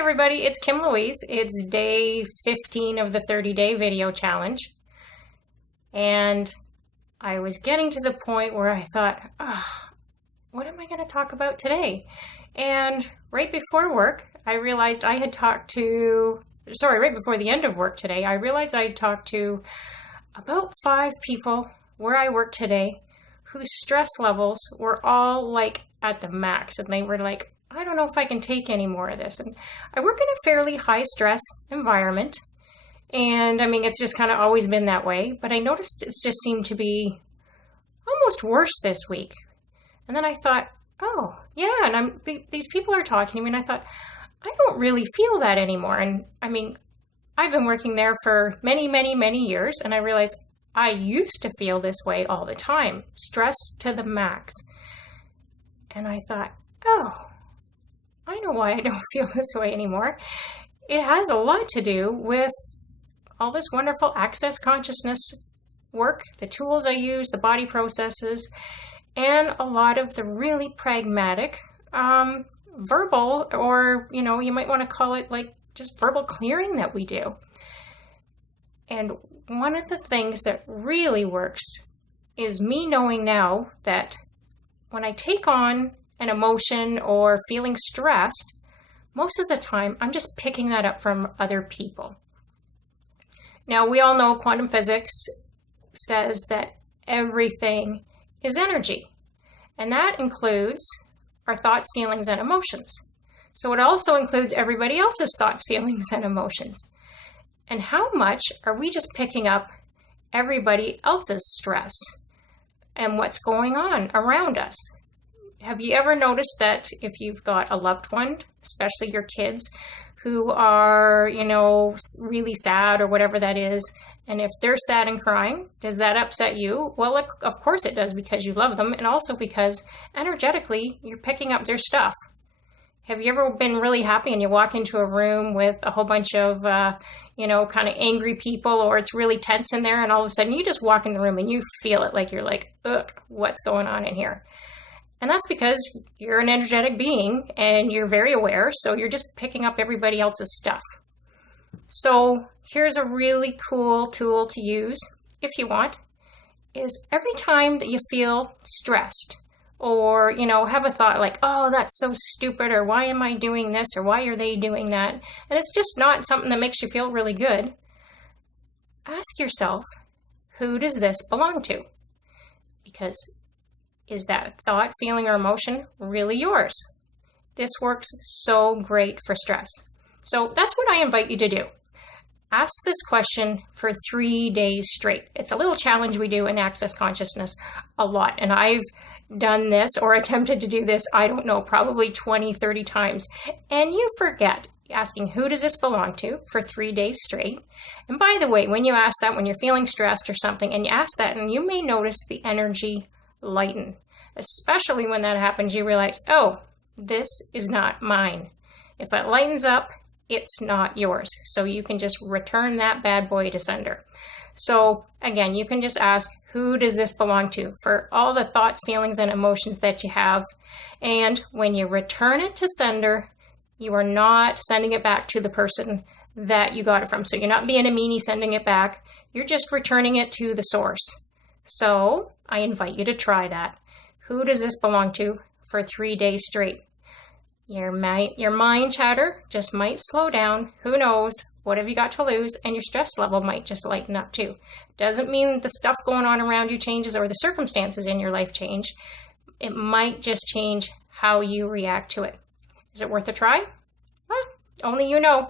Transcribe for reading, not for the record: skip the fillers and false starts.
everybody, it's Kim Louise. It's day 15 of the 30-day video challenge. And I was getting to the point where I thought, what am I going to talk about today? And right before work, I realized I had talked to, right before the end of work today, I realized I had talked to about 5 people where I work today whose stress levels were all like at the max. And they were like, I don't know if I can take any more of this. And I work in a fairly high stress environment. And I mean, it's just kind of always been that way. But I noticed it just seemed to be almost worse this week. And then I thought, oh, yeah. And these people are talking to me. And I thought, I don't really feel that anymore. And I mean, I've been working there for many, many, many years. And I realized I used to feel this way all the time. Stress to the max. And I thought, oh, I know why I don't feel this way anymore. It has a lot to do with all this wonderful Access Consciousness work, the tools I use, the body processes, and a lot of the really pragmatic verbal, or, you might want to call it like just verbal clearing that we do. And one of the things that really works is me knowing now that when I take on an emotion or feeling stressed, most of the time I'm just picking that up from other people. Now, we all know quantum physics says that everything is energy, and that includes our thoughts, feelings, and emotions. So it also includes everybody else's thoughts, feelings, and emotions. And how much are we just picking up everybody else's stress and what's going on around us? Have you ever noticed that if you've got a loved one, especially your kids, who are, really sad or whatever that is, and if they're sad and crying, does that upset you? Well, of course it does, because you love them, and also because energetically you're picking up their stuff. Have you ever been really happy and you walk into a room with a whole bunch of, kind of angry people, or it's really tense in there, and all of a sudden you just walk in the room and you feel it, like you're like, ugh, what's going on in here? And that's because you're an energetic being and you're very aware, so you're just picking up everybody else's stuff. So here's a really cool tool to use, if you want, is every time that you feel stressed or, have a thought like, oh, that's so stupid, or why am I doing this, or why are they doing that? And it's just not something that makes you feel really good. Ask yourself, who does this belong to? Because is that thought, feeling, or emotion really yours? This works so great for stress. So that's what I invite you to do. Ask this question for 3 days straight. It's a little challenge we do in Access Consciousness a lot. And I've done this or attempted to do this, I don't know, probably 20, 30 times. And you forget asking who does this belong to for 3 days straight. And by the way, when you ask that, when you're feeling stressed or something, and you ask that, and you may notice the energy lighten. Especially when that happens, you realize, oh, this is not mine. If it lightens up, it's not yours. So you can just return that bad boy to sender. So again, you can just ask, who does this belong to, for all the thoughts, feelings, and emotions that you have. And when you return it to sender, you are not sending it back to the person that you got it from. So you're not being a meanie sending it back. You're just returning it to the source. So I invite you to try that. Who does this belong to for 3 days straight? Your mind chatter just might slow down. Who knows? What have you got to lose? And your stress level might just lighten up too. Doesn't mean the stuff going on around you changes or the circumstances in your life change. It might just change how you react to it. Is it worth a try? Well, only you know.